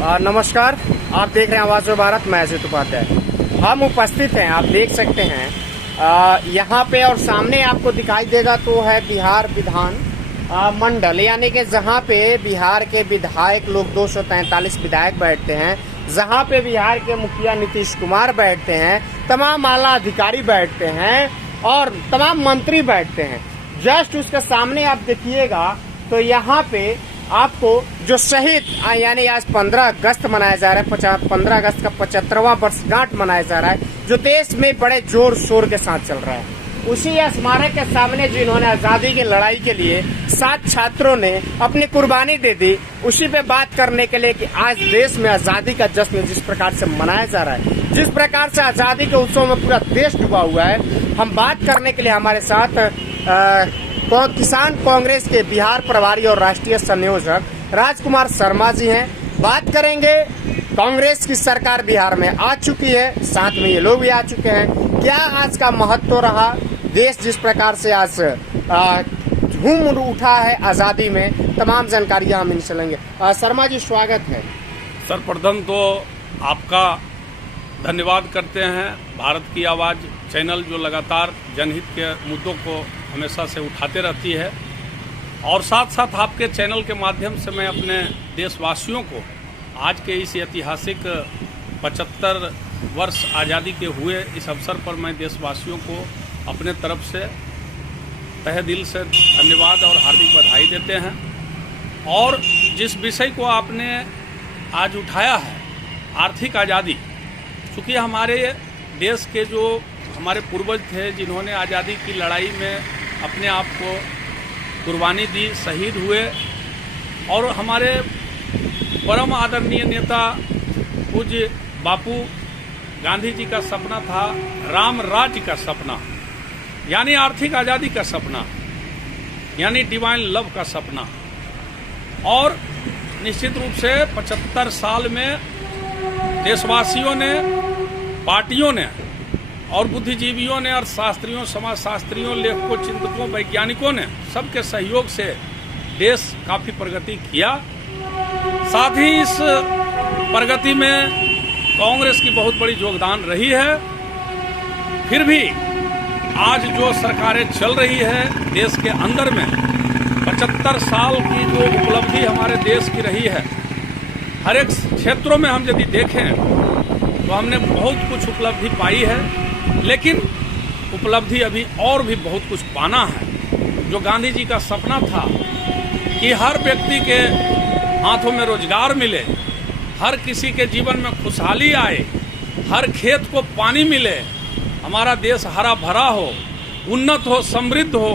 नमस्कार, आप देख रहे हैं आवाज़ भारत। मैं अजित उपाध्याय। हम उपस्थित हैं, आप देख सकते हैं यहाँ पे, और सामने आपको दिखाई देगा तो है बिहार विधान मंडल, यानी कि जहाँ पे बिहार के विधायक लोग 243 विधायक बैठते हैं, जहाँ पे बिहार के मुखिया नीतीश कुमार बैठते हैं, तमाम आला अधिकारी बैठते हैं और तमाम मंत्री बैठते हैं। जस्ट उसके सामने आप देखिएगा तो यहाँ पे आपको जो शहीद यानी आज 15 अगस्त मनाया जा रहा है, 15 अगस्त का 75वां वर्षगांठ मनाया जा रहा है, जो देश में बड़े जोर शोर के साथ चल रहा है। उसी स्मारक के सामने जिन्होंने आजादी की लड़ाई के लिए 7 छात्रों ने अपनी कुर्बानी दे दी, उसी पे बात करने के लिए कि आज देश में आजादी का जश्न जिस प्रकार से मनाया जा रहा है, जिस प्रकार से आजादी के उत्सव में पूरा देश डूबा हुआ है, हम बात करने के लिए हमारे साथ किसान कांग्रेस के बिहार प्रभारी और राष्ट्रीय संयोजक राजकुमार शर्मा जी हैं। बात करेंगे, कांग्रेस की सरकार बिहार में आ चुकी है, साथ में ये लोग भी आ चुके हैं। क्या आज का महत्व रहा, देश जिस प्रकार से आज झूम उठा है आजादी में, तमाम जानकारियां हम इनसे लेंगे। शर्मा जी, स्वागत है। सर्वप्रथम तो आपका धन्यवाद करते हैं, भारत की आवाज़ चैनल जो लगातार जनहित के मुद्दों को हमेशा से उठाते रहती है, और साथ साथ आपके चैनल के माध्यम से मैं अपने देशवासियों को आज के इस ऐतिहासिक 75 वर्ष आज़ादी के हुए इस अवसर पर मैं देशवासियों को अपने तरफ से तहे दिल से धन्यवाद और हार्दिक बधाई देते हैं। और जिस विषय को आपने आज उठाया है, आर्थिक आज़ादी, चूँकि हमारे देश के जो हमारे पूर्वज थे जिन्होंने आज़ादी की लड़ाई में अपने आप को कुर्बानी दी, शहीद हुए, और हमारे परम आदरणीय नेता पूज्य बापू गांधी जी का सपना था राम राज्य का सपना, यानी आर्थिक आज़ादी का सपना, यानी डिवाइन लव का सपना। और निश्चित रूप से 75 साल में देशवासियों ने, पार्टियों ने और बुद्धिजीवियों ने और शास्त्रियों, समाज शास्त्रियों, लेखकों, चिंतकों, वैज्ञानिकों ने सबके सहयोग से देश काफ़ी प्रगति किया। साथ ही इस प्रगति में कांग्रेस की बहुत बड़ी योगदान रही है। फिर भी आज जो सरकारें चल रही है देश के अंदर में, 75 साल की जो उपलब्धि हमारे देश की रही है, हर एक क्षेत्रों में हम यदि देखें तो हमने बहुत कुछ उपलब्धि पाई है, लेकिन उपलब्धि अभी और भी बहुत कुछ पाना है। जो गांधी जी का सपना था कि हर व्यक्ति के हाथों में रोजगार मिले, हर किसी के जीवन में खुशहाली आए, हर खेत को पानी मिले, हमारा देश हरा भरा हो, उन्नत हो, समृद्ध हो,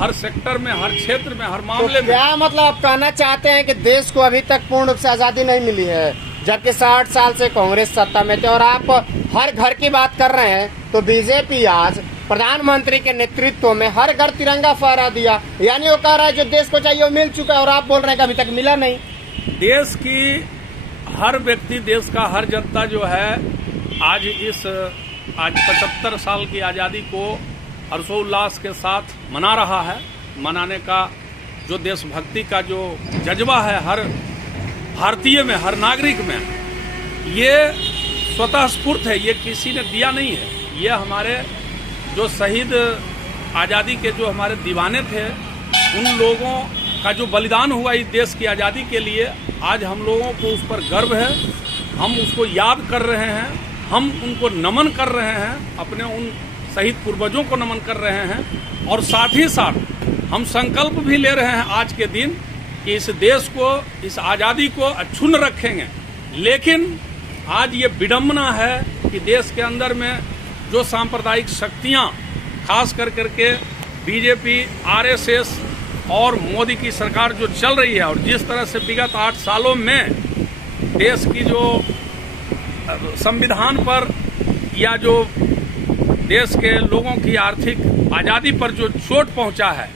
हर सेक्टर में, हर क्षेत्र में, हर मामले में। क्या मतलब आप कहना चाहते हैं कि देश को अभी तक पूर्ण रूप से आजादी नहीं मिली है, जबकि 60 साल से कांग्रेस सत्ता में थे? और आप हर घर की बात कर रहे हैं तो बीजेपी आज प्रधानमंत्री के नेतृत्व में हर घर तिरंगा फहरा दिया, यानी वो कह रहा है जो देश को चाहिए वो मिल चुका है, और आप बोल रहे हैं कि अभी तक मिला नहीं। देश की हर व्यक्ति, देश का हर जनता जो है आज 75 साल की आज़ादी को हर्षोल्लास के साथ मना रहा है। मनाने का जो देशभक्ति का जो जज्बा है हर भारतीय में, हर नागरिक में, ये स्वतः स्फूर्त है, ये किसी ने दिया नहीं है। ये हमारे जो शहीद आज़ादी के जो हमारे दीवाने थे, उन लोगों का जो बलिदान हुआ इस देश की आज़ादी के लिए, आज हम लोगों को उस पर गर्व है। हम उसको याद कर रहे हैं, हम उनको नमन कर रहे हैं, अपने उन शहीद पूर्वजों को नमन कर रहे हैं, और साथ ही साथ हम संकल्प भी ले रहे हैं आज के दिन कि इस देश को, इस आज़ादी को अक्षुण्ण रखेंगे। लेकिन आज ये विडंबना है कि देश के अंदर में जो सांप्रदायिक शक्तियाँ, खास कर करके बीजेपी, आरएसएस और मोदी की सरकार जो चल रही है, और जिस तरह से विगत 8 सालों में देश की जो संविधान पर या जो देश के लोगों की आर्थिक आज़ादी पर जो चोट पहुंचा है,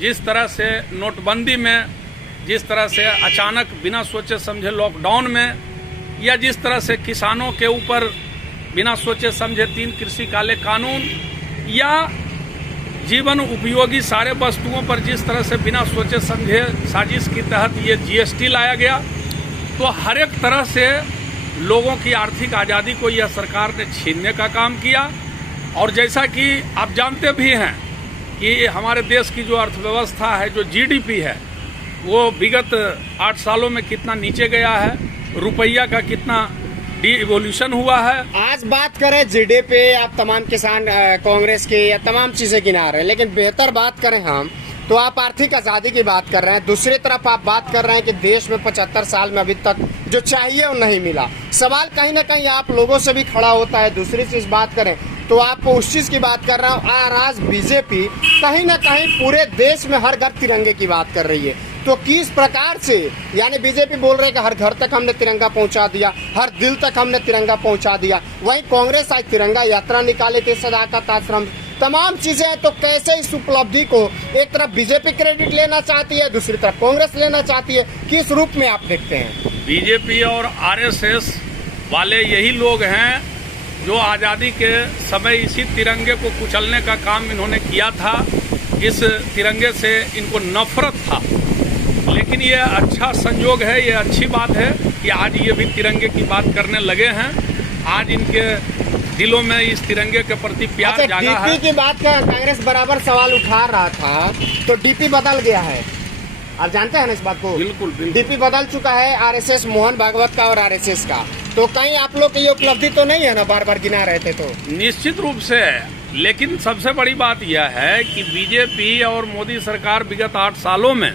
जिस तरह से नोटबंदी में, जिस तरह से अचानक बिना सोचे समझे लॉकडाउन में, या जिस तरह से किसानों के ऊपर बिना सोचे समझे 3 कृषि काले कानून, या जीवन उपयोगी सारे वस्तुओं पर जिस तरह से बिना सोचे समझे साजिश के तहत ये जीएसटी लाया गया, तो हर एक तरह से लोगों की आर्थिक आज़ादी को यह सरकार ने छीनने का काम किया। और जैसा कि आप जानते भी हैं कि हमारे देश की जो अर्थव्यवस्था है, जो जीडीपी है, वो विगत 8 सालों में कितना नीचे गया है, रुपया का कितना डिवोल्यूशन हुआ है। आज बात करें जीडीपी, आप तमाम किसान कांग्रेस के या तमाम चीजें गिना रहे हैं, लेकिन बेहतर बात करें हम तो आप आर्थिक आजादी की बात कर रहे हैं। दूसरी तरफ आप बात कर रहे हैं कि देश में 75 साल में अभी तक जो चाहिए वो नहीं मिला। सवाल कहीं ना कहीं आप लोगों से भी खड़ा होता है। दूसरी चीज बात करें तो आपको उस चीज की बात कर रहा हूँ, आज बीजेपी कहीं ना कहीं पूरे देश में हर घर तिरंगे की बात कर रही है। तो किस प्रकार से, यानी बीजेपी बोल रहे कि हर घर तक हमने तिरंगा पहुंचा दिया, हर दिल तक हमने तिरंगा पहुंचा दिया। वहीं कांग्रेस आज तिरंगा यात्रा निकाले थे, सदाकत आश्रम, तमाम चीजें हैं। तो कैसे इस उपलब्धि को एक तरफ बीजेपी क्रेडिट लेना चाहती है, दूसरी तरफ कांग्रेस लेना चाहती है, किस रूप में आप देखते हैं? बीजेपी और आरएसएस वाले यही लोग हैं जो आज़ादी के समय इसी तिरंगे को कुचलने का काम इन्होंने किया था। इस तिरंगे से इनको नफरत था, लेकिन ये अच्छा संयोग है, ये अच्छी बात है कि आज ये भी तिरंगे की बात करने लगे हैं। आज इनके दिलों में इस तिरंगे के प्रति प्यार जागा है। डीपी की बात का कांग्रेस बराबर सवाल उठा रहा था, तो डीपी बदल गया है, आप जानते हैं ना इस बात को? बिल्कुल बिल्कुल। डीपी बदल चुका है, आरएसएस, मोहन भागवत का और आरएसएस का। तो कहीं आप लोग की ये उपलब्धि तो नहीं है ना, बार बार गिना रहे थे? तो निश्चित रूप से है, लेकिन सबसे बड़ी बात यह है कि बीजेपी और मोदी सरकार विगत 8 सालों में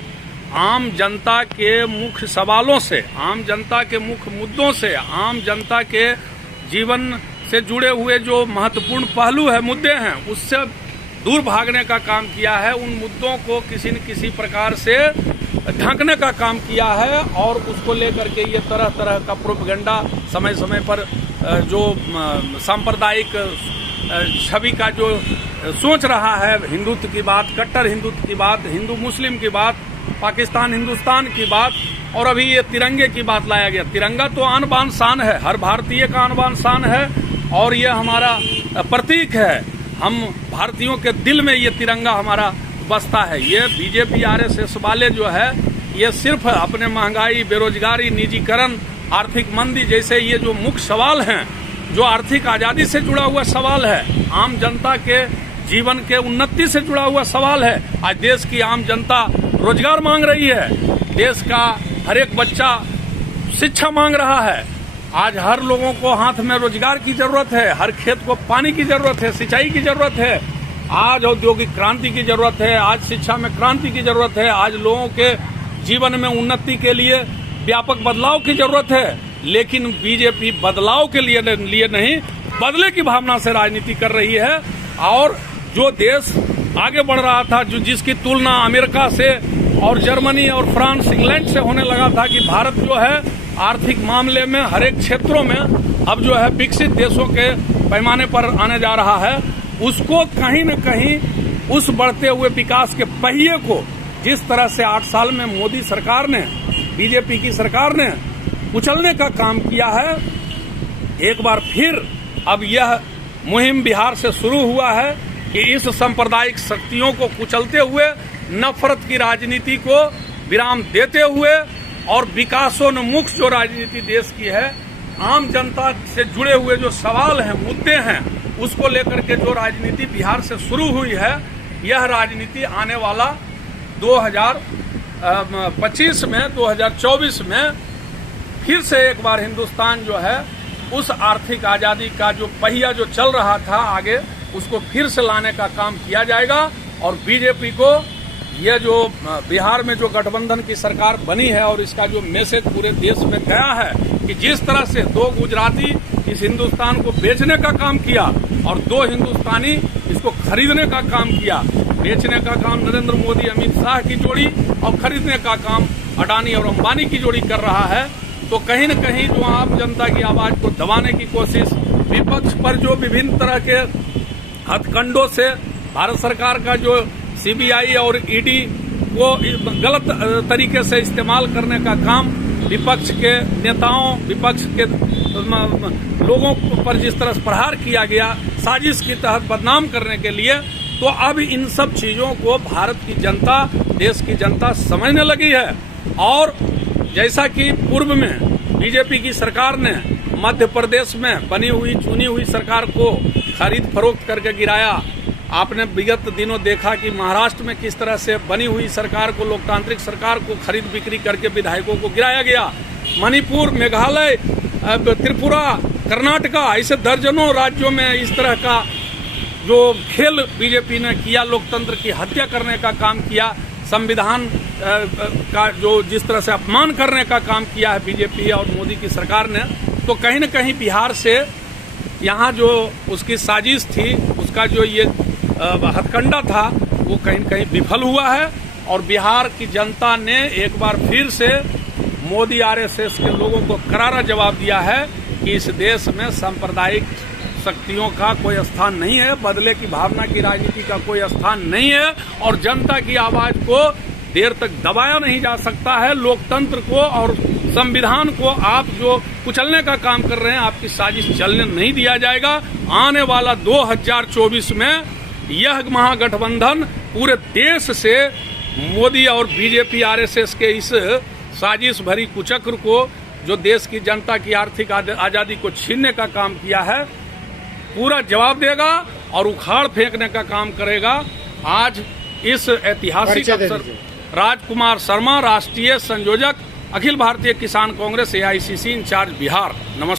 आम जनता के मुख्य सवालों से, आम जनता के मुख्य मुद्दों से, आम जनता के जीवन से जुड़े हुए जो महत्वपूर्ण पहलू है, मुद्दे हैं, उससे दूर भागने का काम किया है। उन मुद्दों को किसी न किसी प्रकार से ढकने का काम किया है और उसको लेकर के ये तरह तरह का प्रोपेगेंडा समय समय पर जो सांप्रदायिक छवि का जो सोच रहा है, हिंदुत्व की बात, कट्टर हिंदुत्व की बात, हिंदू मुस्लिम की बात, पाकिस्तान हिंदुस्तान की बात, और अभी ये तिरंगे की बात लाया गया। तिरंगा तो आन बान शान है, हर भारतीय का आन बान शान है और ये हमारा प्रतीक है। हम भारतीयों के दिल में ये तिरंगा हमारा बसता है। ये बीजेपी आरएसएस वाले जो है, ये सिर्फ अपने महंगाई, बेरोजगारी, निजीकरण, आर्थिक मंदी जैसे ये जो मुख्य सवाल हैं, जो आर्थिक आजादी से जुड़ा हुआ सवाल है, आम जनता के जीवन के उन्नति से जुड़ा हुआ सवाल है। आज देश की आम जनता रोजगार मांग रही है, देश का हर एक बच्चा शिक्षा मांग रहा है। आज हर लोगों को हाथ में रोजगार की जरूरत है, हर खेत को पानी की जरूरत है, सिंचाई की जरूरत है। आज औद्योगिक क्रांति की जरूरत है, आज शिक्षा में क्रांति की जरूरत है, आज लोगों के जीवन में उन्नति के लिए व्यापक बदलाव की जरूरत है। लेकिन बीजेपी बदलाव के लिए नहीं, बदले की भावना से राजनीति कर रही है। और जो देश आगे बढ़ रहा था, जो जिसकी तुलना अमेरिका से और जर्मनी और फ्रांस, इंग्लैंड से होने लगा था कि भारत जो है आर्थिक मामले में हर एक क्षेत्रों में अब जो है विकसित देशों के पैमाने पर आने जा रहा है, उसको कहीं न कहीं उस बढ़ते हुए विकास के पहिए को जिस तरह से 8 साल में मोदी सरकार ने, बीजेपी की सरकार ने कुचलने का काम किया है, एक बार फिर अब यह मुहिम बिहार से शुरू हुआ है कि इस सांप्रदायिक शक्तियों को कुचलते हुए, नफरत की राजनीति को विराम देते हुए और विकासोन्मुख जो राजनीति देश की है, आम जनता से जुड़े हुए जो सवाल हैं, मुद्दे हैं, उसको लेकर के जो राजनीति बिहार से शुरू हुई है, यह राजनीति आने वाला 2025 में, 2024 में फिर से एक बार हिंदुस्तान जो है उस आर्थिक आजादी का जो पहिया जो चल रहा था आगे, उसको फिर से लाने का काम किया जाएगा। और बीजेपी को यह जो बिहार में जो गठबंधन की सरकार बनी है और इसका जो मैसेज पूरे देश में गया है कि जिस तरह से 2 गुजराती इस हिंदुस्तान को बेचने का काम किया और 2 हिंदुस्तानी इसको खरीदने का काम किया, बेचने का काम नरेंद्र मोदी, अमित शाह की जोड़ी और खरीदने का काम अडानी और अंबानी की जोड़ी कर रहा है, तो कहीं न कहीं जो आम जनता की आवाज को दबाने की कोशिश, विपक्ष पर जो विभिन्न तरह के हथकंडों से भारत सरकार का जो सीबीआई और ईडी को गलत तरीके से इस्तेमाल करने का काम, विपक्ष के नेताओं, विपक्ष के लोगों पर जिस तरह से प्रहार किया गया साजिश के तहत बदनाम करने के लिए, तो अब इन सब चीजों को भारत की जनता, देश की जनता समझने लगी है। और जैसा कि पूर्व में बीजेपी की सरकार ने मध्य प्रदेश में बनी हुई चुनी हुई सरकार को खरीद फरोख्त करके गिराया। आपने विगत दिनों देखा कि महाराष्ट्र में किस तरह से बनी हुई सरकार को, लोकतांत्रिक सरकार को खरीद बिक्री करके विधायकों को गिराया गया। मणिपुर, मेघालय, त्रिपुरा, कर्नाटका, ऐसे दर्जनों राज्यों में इस तरह का जो खेल बीजेपी ने किया, लोकतंत्र की हत्या करने का काम किया, संविधान का जो जिस तरह से अपमान करने का काम किया है बीजेपी और मोदी की सरकार ने, तो कहीं न कहीं बिहार से यहाँ जो उसकी साजिश थी, उसका जो ये हथकंडा था, वो कहीं न कहीं विफल हुआ है। और बिहार की जनता ने एक बार फिर से मोदी आरएसएस के लोगों को करारा जवाब दिया है कि इस देश में सांप्रदायिक शक्तियों का कोई स्थान नहीं है, बदले की भावना की राजनीति का कोई स्थान नहीं है, और जनता की आवाज को देर तक दबाया नहीं जा सकता है। लोकतंत्र को और संविधान को आप जो कुचलने का काम कर रहे हैं, आपकी साजिश चलने नहीं दिया जाएगा। आने वाला 2024 में यह महागठबंधन पूरे देश से मोदी और बीजेपी आरएसएस के इस साजिश भरी कुचक्र को, जो देश की जनता की आर्थिक आजादी को छीनने का काम किया है, पूरा जवाब देगा और उखाड़ फेंकने का काम करेगा। आज इस ऐतिहासिक अवसर राजकुमार शर्मा, राष्ट्रीय संयोजक, अखिल भारतीय किसान कांग्रेस AICC इंचार्ज बिहार। नमस्कार।